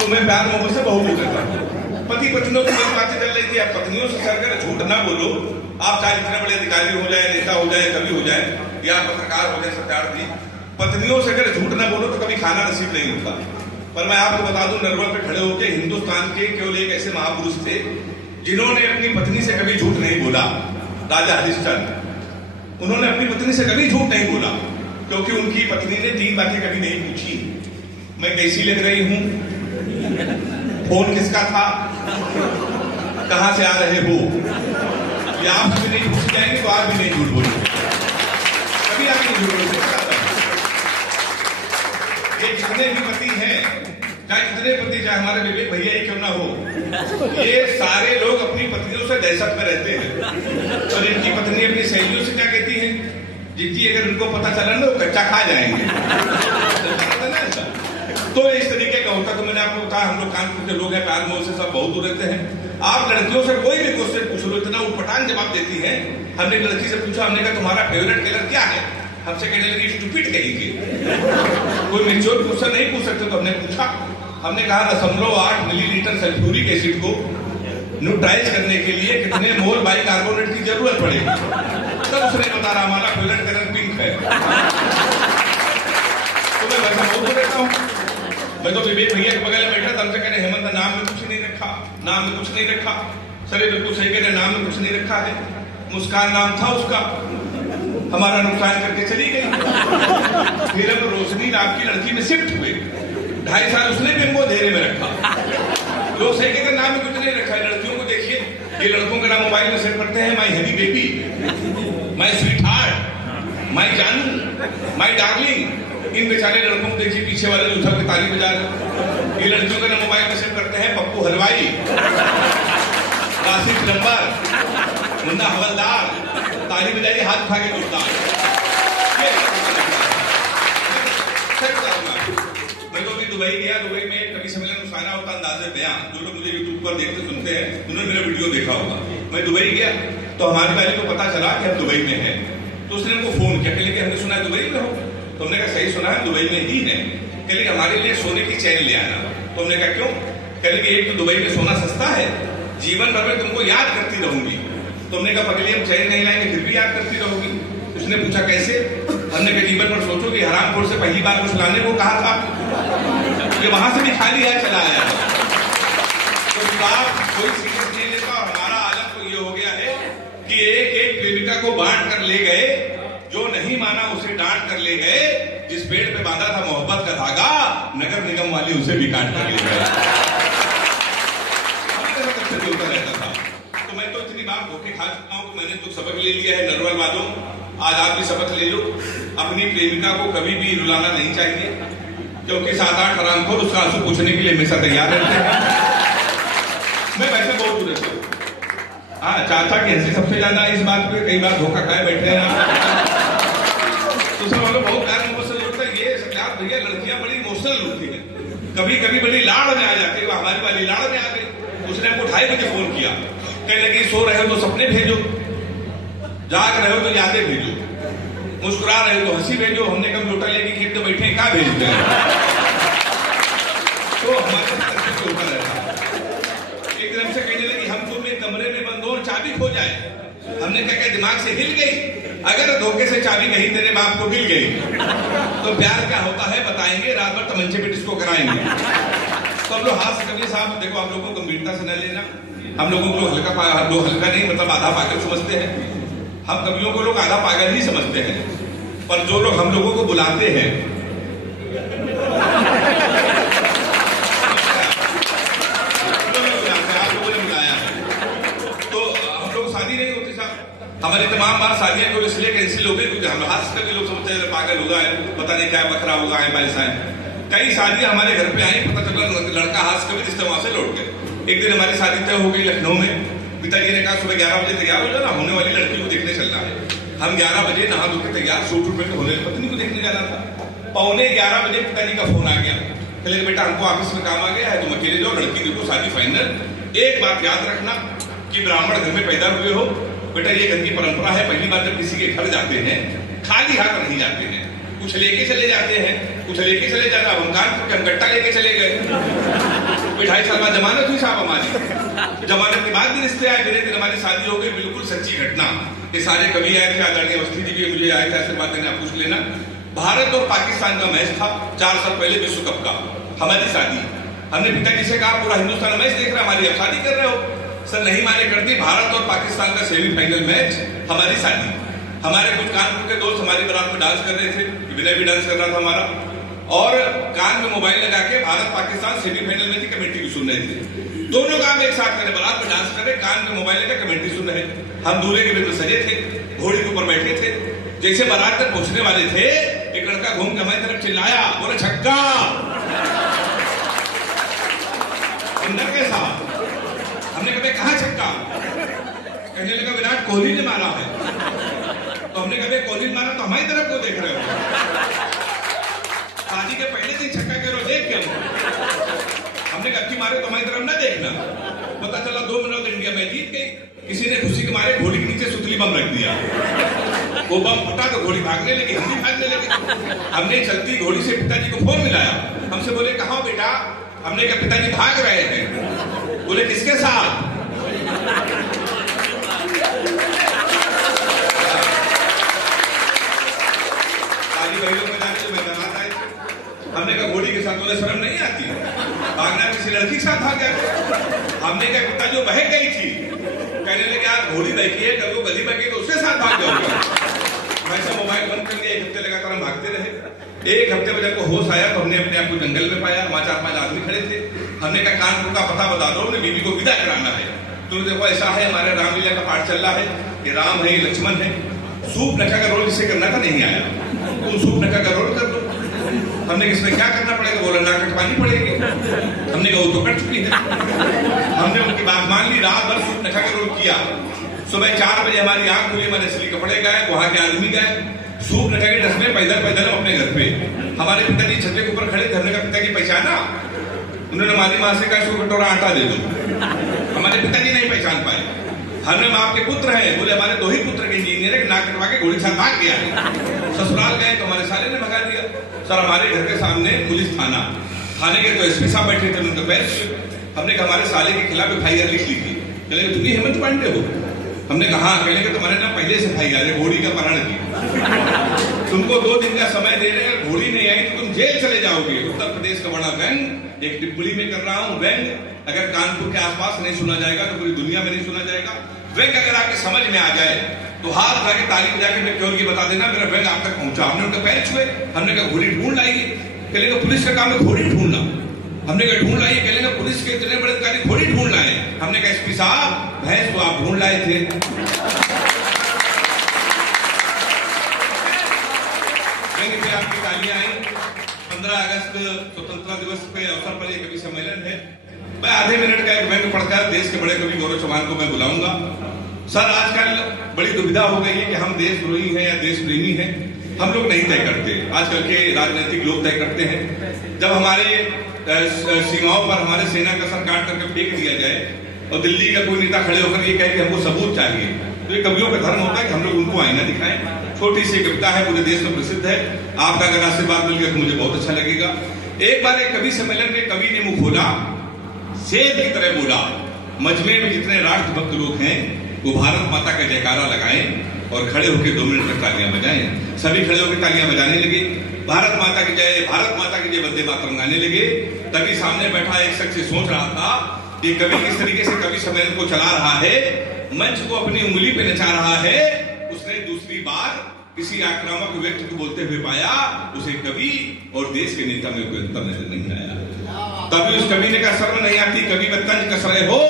तो मैं प्यार मोहब्बत से बहुत करता हूँ। पति पत्नियों की बड़ी बातें चल रही थी, आप पत्नियों से सरकार झूठ ना बोलो। आप चाहे इतने बड़े अधिकारी हो जाए, नेता हो जाए, कभी हो जाए, या पत्रकार हो जाए, सत्यार्थी, पत्नियों से अगर झूठ ना बोलो तो कभी खाना नसीब नहीं होता। पर मैं आपको बता दूं, नरवर पे खड़े होकर हिंदुस्तान के केवल एक ऐसे महापुरुष थे जिन्होंने अपनी पत्नी से कभी झूठ नहीं बोला, राजा हरिश्चंद्र। उन्होंने अपनी पत्नी से कभी झूठ नहीं बोला, क्योंकि उनकी पत्नी ने 3 बातें कभी नहीं पूछी। मैं कैसी लग रही हूं, फोन किसका था, कहां से आ रहे हो, या आप कभी नहीं पूछ जाएंगे तो आप भी नहीं झूठ बोलेंगे, कभी आप नहीं झूठ बोलेंगे। ये जितने भी पति हैं, चाहे कितने पति, चाहे हमारे विवेक भैया ही क्यों ना हो, ये सारे लोग अपनी पत्नियों से दहशत में रहते हैं। और इनकी पत्नी अपनी सहेलियों से क्या कहती है, जिनकी अगर उनको पता चला ना, कच्चा खा जाएंगे। तो इस तरीके का होता। तो मैंने आपको बताया, हम लोग कानपुर के लोग हैं, प्यार मोह से सब बहुत दूर रहते हैं। आप लड़कियों से कोई भी क्वेश्चन पूछ लो, इतना उटपटांग जवाब देती हैं। हमने एक लड़की से पूछा, हमने कहा तुम्हारा फेवरेट कलर क्या है, हमसे कहने लगी स्टूपिड कहेंगे, कोई मेच्योर क्वेश्चन नहीं पूछ सकते। तो हमने पूछा, हमने कहा 0.8 मिलीलीटर सल्फ्यूरिक एसिड को न्यूट्राइज करने के लिए कितने मोल बाइकार्बोनेट की जरूरत पड़ेगी। तब उसने बता रहा हमारा फेवरेट कलर पिंक है। तो मैं वैसा बहुत देता हूँ। मैं तो विवेक भैया के बगल में बैठा था, हमसे कह रहे हेमंत नाम में कुछ नहीं रखा, नाम में कुछ नहीं रखा। सर ये बिल्कुल सही कह रहे, नाम में कुछ नहीं रखा है। मुस्कान नाम था उसका, हमारा नुकसान करके चली गई। फिर अब रोशनी नाम की लड़की में शिफ्ट हुए, 2.5 साल उसने भी हमको अंधेरे में रखा। लोग सही कहते नाम में कुछ नहीं रखा है। लड़कियों को देखिए, ये लड़कों का नाम मोबाइल में सेट करते हैं, my honey baby, my sweet heart, my जानू, माई डार्लिंग। इन बेचारे लड़कों को देखिए, पीछे वाले उठा के ताली बजा रहे। ये लड़कियों का नाम मोबाइल में सेट करते हैं, पप्पू हलवाई, राशिद नंबर, मुन्ना हवलदार, ताली बजाई हाथ उठा के जोरदार। मैं तो अभी दुबई गया, दुबई में कभी सम्मेलन मुशायरा होता अंदाज़े बयां, जो लोग मुझे यूट्यूब पर देखते सुनते हैं उन्होंने मेरा वीडियो देखा होगा। मैं दुबई गया तो हमारी वाली को पता चला कि हम दुबई में हैं। तो उसने हमको फोन किया, कहले कि हमने सुना है दुबई में हो। तो हमने कहा सही सुना है, दुबई में ही है। कहले कि हमारे लिए सोने की चैन ले आना। तो हमने कहा क्यों? कहले कि एक तो दुबई में सोना सस्ता है, जीवन भर में तुमको याद करती रहूंगी। तो हमने कहा पगली हम चैन नहीं लाएंगे फिर भी याद करती रहोगी। उसने पूछा कैसे? हमने कहा जीवन भर सोचो कि हरामपुर से पहली बार कुछ लाने को कहा था, ये वहां से भी खाली है चला आया। तो आप कोई सीरियस नहीं लेता। और हमारा आदत तो ये हो गया है कि एक एक प्रेमिका को बांट कर ले गए, जो नहीं माना उसे डांट कर ले गए, जिस पेड़ पे बांधा था मोहब्बत का धागा, नगर निगम वाले उसे भी काट कर ले गए। रहता था। तो मैं तो इतनी बार धोखे खा चुका हूं कि मैंने तो सबक ले लिया है। नरवल वालों, आज आप भी सबक ले लो। अपनी प्रेमिका को कभी भी रुलाना नहीं चाहिए, क्योंकि 7-8 हरामखोर उसका आंसू पूछने के लिए हमेशा तैयार रहते हैं। मैं वैसे बहुत दूर रहता हूँ। हाँ, चाचा की हंसी सबसे ज्यादा इस बात पे, कई बार धोखा खाए बैठे हैं तो सब हम लोग बहुत प्यार मोहब्बत से जोड़ते हैं। ये सत्यार्थ भैया, लड़कियां बड़ी इमोशनल होती है, कभी कभी बड़ी लाड़ में आ जाती है। हमारी वाली लाड़ में आ गई। उसने हमको 2:30 बजे फोन किया, कहने लगी सो रहे हो तो सपने भेजो, जाग रहे हो तो यादें भेजो, मुस्कुरा रहे हो तो हंसी भेजो। हमने कब लोटा लेके खेत में बैठे क्या भेजते हैं? तो हमारे साथ होता रहता। एक दिन हमसे कहने लगी हम तुम एक कमरे में बंद हो और चाबी खो जाए। हमने क्या दिमाग से हिल गई, अगर धोखे से चाबी कहीं तेरे बाप को मिल गई तो प्यार क्या होता है बताएंगे, रात भर तमंचे पे डिस्को कराएंगे। तो हम लोग हाथ से कभी साहब देखो, आप लोगों को गंभीरता से न लेना। हम लोगों को हल्का नहीं, मतलब आधा पागल समझते हैं। हम कवियों को लोग आधा पागल ही समझते हैं, पर जो लोग हम लोगों को बुलाते हैं आप लोगों ने बुलाया है, तो हम लोग शादी नहीं होती साहब। हमारी तमाम बार शादियां को इसलिए कैंसिल हो गई क्योंकि हम हाथ से कभी लोग समझते हैं पागल होगा है, पता नहीं क्या बकरा होगा है, पैसा है। कई शादियां हमारे घर पे आई, पता चला लड़का हाथ कभी रिश्ते वहां से लौट गए। एक दिन हमारी शादी तय हो गई लखनऊ में। पिताजी ने कहा सुबह 11 बजे तैयार हो जाना, होने वाली लड़की को देखने चलना है। हम 11 बजे नहा धो के तैयार, सूट वूट में होने पत्नी को देखने जाना था। 11:15 बजे पिताजी का फोन आ गया, कहले बेटा हमको ऑफिस में काम आ गया है, तुम अकेले जाओ, लड़की देखो, शादी फाइनल। एक बात याद रखना कि ब्राह्मण घर में पैदा हुए हो बेटा, ये घर की परंपरा है, पहली बार जब किसी के घर जाते हैं खाली हाथ नहीं जाते हैं, कुछ लेके चले जाते हैं, कुछ लेके चले जाना। हम कानपुर के हम गट्टा लेके चले गए। कोई 2.5 साल बाद जमानत हुई साहब हमारी, जमानत के बाद भी रिश्ते आए, धीरे धीरे हमारी शादी हो गई। बिल्कुल सच्ची घटना। ये सारे कवि आए थे, आदरणीय अवस्थी जी भी मुझे आए थे आशीर्वाद देने, आप पूछ लेना। भारत और पाकिस्तान का मैच था 4 साल पहले विश्व कप का, हमारी शादी। हमने पिताजी से कहा पूरा हिंदुस्तान मैच देख रहा है, हमारी आप शादी कर रहे हो। सर नहीं माने करती, भारत और पाकिस्तान का सेमीफाइनल मैच, हमारी शादी। हमारे कुछ कानपुर के दोस्त हमारी बारात में डांस कर रहे थे, विनय भी डांस कर रहा था हमारा, और कान में मोबाइल लगा के भारत पाकिस्तान सेमीफाइनल में थी कमेंट्री भी सुन रहे थे। दोनों काम एक साथ करे, बारात में डांस कर रहे, कान में मोबाइल लगा कमेंट्री सुन रहे। हम दूल्हे के बिल्कुल सजे थे, घोड़ी के ऊपर बैठे थे। जैसे बारात तक पहुंचने वाले थे, एक लड़का घूम के हमारी तरफ चिल्लाया, बोला छक्का। अंदर कैसा? हमने कहा कहाँ छक्का? कहने लगा विराट कोहली ने मारा है। तो हमने कहा कोहली ने मारा तो हमारी तरफ को देख रहे हो? शादी के पहले दिन छक्का करो देख के हमने कहा मारे तो हमारी तरफ ना देखना। पता चला 2 मिनट इंडिया में जीत गई। किसी ने खुशी के मारे घोड़ी के नीचे सुतली बम रख दिया, वो बम फटा तो घोड़ी भागने लगी, हम भी भागने लगे। हमने चलती घोड़ी से पिताजी को फोन मिलाया, हमसे बोले कहाँ हो बेटा? हमने कहा पिताजी भाग रहे हैं। बोले किसके साथ? हमने कहा घोड़ी के साथ बोले शर्म नहीं आती, भागना किसी लड़की के साथ भाग गया। हमने कहा पिता जो बहक गई थी, कहने लगे यार घोड़ी बहकी है, कल को गली बहकी तो उसके साथ भाग जाओगे। वैसे मोबाइल बंद कर दिया, 1 हफ्ते लगातार हम भागते रहे। 1 हफ्ते में जब होश आया तो हमने अपने आप को जंगल में पाया, वहां 4-5 आदमी खड़े थे। हमने कहा कानपुर का पता बता दो, हमने बीबी को विदा कराना है। तो देखो ऐसा है, हमारे रामलीला का पाठ चल रहा है, ये राम है, ये लक्ष्मण है। सूप नखा का रोल जिससे करना था नहीं आया, तुम सूप नखा का रोल कर दो। हमने इसमें क्या करना पड़ेगा? बोला ना कटवानी पड़ेगी। हमने कहा वो तो कट चुकी है। हमने उनकी बात मान ली, रात भर सूप नखा का रोल किया। सुबह 4 बजे हमारी आंख खुली, हमारे असली कपड़े गए, वहां के आदमी गए, सूप नखा के ड्रेस में पैदल पैदल अपने घर पे। हमारे पिताजी छत के ऊपर खड़े थे, हमने कहा पिताजी पहचाना? उन्होंने माली माँ से कहा 100 कटोरा आटा दे दो। हमारे पिताजी नहीं पहचान पाए। हमने आपके पुत्र हैं? बोले हमारे 2 ही पुत्र के इंजीनियर है, नाक कटवा के घोड़ी साथ भाग गया है। ससुराल गए तो हमारे साले ने भगा दिया। सर हमारे घर के सामने पुलिस थाना, थाने के तो एसपी साहब बैठे थे, उनके पैर। हमने कहा हमारे साले के खिलाफ FIR लिख ली थी। कहले तुम ही हेमंत पांडे हो? हमने कहा कहने के तुम्हारे ना पहले से FIR है घोड़ी का अपहरण की। तुमको 2 दिन का समय दे रहे हैं, घोड़ी नहीं आई तो तुम जेल चले जाओगे। उत्तर प्रदेश का बड़ा व्यंग एक टिप्पणी में कर रहा हूँ। व्यंग अगर कानपुर के आसपास नहीं सुना जाएगा तो पूरी दुनिया में नहीं सुना जाएगा। व्यंग अगर आपके समझ में आ जाए तो हाथ उठा के ताली बजा के क्यों ये बता देना मेरा व्यंग आप तक पहुंचा। हमने उनके पैर छुए, हमने कहा घोड़ी ढूंढ लाइए। कहलेगा पुलिस का काम है घोड़ी ढूंढना। हमने कहा ढूंढ लाइए। कहलेगा पुलिस के इतने बड़े अधिकारी घोड़ी ढूंढ लाए। हमने कहा एसपी साहब भैंस को आप ढूंढ लाए थे। आपकी तालियां आई। 15 अगस्त स्वतंत्रता दिवस पे अवसर पर एक कवि सम्मेलन है। मैं आधे मिनट का एक व्यंग पढ़कर देश के बड़े कवि गौरव चौहान को मैं बुलाऊंगा। सर आजकल बड़ी दुविधा हो गई है कि हम देशद्रोही हैं या देश प्रेमी हैं। हम लोग नहीं तय करते, आजकल के राजनीतिक लोग तय करते हैं। जब हमारे सीमाओं पर हमारे सेना का सर काट करके फेंक दिया जाए और दिल्ली का कोई नेता खड़े होकर ये कहे कि हमको सबूत चाहिए, तो ये कवियों का धर्म होता है कि हम लोग उनको आईना दिखाएं। छोटी सी कविता है, पूरे देश में प्रसिद्ध है। आपका अगर आशीर्वाद मिल गया तो मुझे बहुत अच्छा लगेगा। एक बार एक कवि सम्मेलन में कवि ने मुंह खोला, शेर की तरह बोला, मजमे में जितने राष्ट्रभक्त लोग हैं वो भारत माता का जयकारा लगाएं और खड़े होकर 2 मिनट तक तालियां बजाएं। सभी खड़े होकर तालियां बजाने लगे, भारत माता की जय, भारत माता की जय, वंदे मातरम गाने लगे। तभी सामने बैठा एक शख्स सोच रहा था कि कवि किस तरीके से कवि सम्मेलन को चला रहा है, मंच को अपनी उंगली पे नचा रहा है। उसने दूसरी बार किसी आक्रामक व्यक्ति को बोलते हुए पाया, उसे कवि और देश के नेता में कोई अंतर नजर नहीं आया। तभी उस कवि ने कहा शर्म नहीं आती, कवि में तंज कस रहे हो,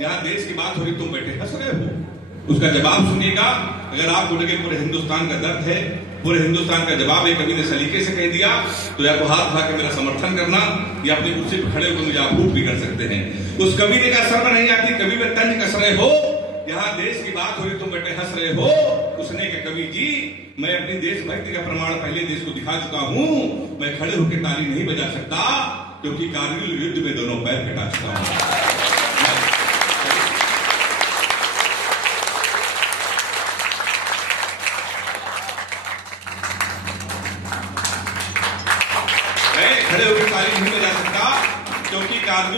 यहाँ देश की बात हो रही तुम बैठे हंस रहे हो। उसका जवाब सुनिएगा। अगर आपको लगे पूरे हिंदुस्तान का दर्द है, पूरे हिंदुस्तान का जवाब एक कवि ने सलीके से कह दिया, तो या तो हाथ उठा के मेरा समर्थन करना या अपनी कुर्सी पर खड़े होकर मुझे आभूत भी कर सकते हैं। उस कवि ने कहा शर्म नहीं आती, कवि में तंज कस रहे हो, यहाँ देश की बात हो रही तुम बैठे हंस रहे हो। उसने कहा कवि जी मैं अपनी देशभक्ति का प्रमाण पहले देश को दिखा चुका हूँ, मैं खड़े होकर ताली नहीं बजा सकता क्योंकि कारगिल युद्ध में दोनों पैर कटा चुका हूँ। खड़े होकर ताली नहीं बजा सकता क्योंकि कारगिल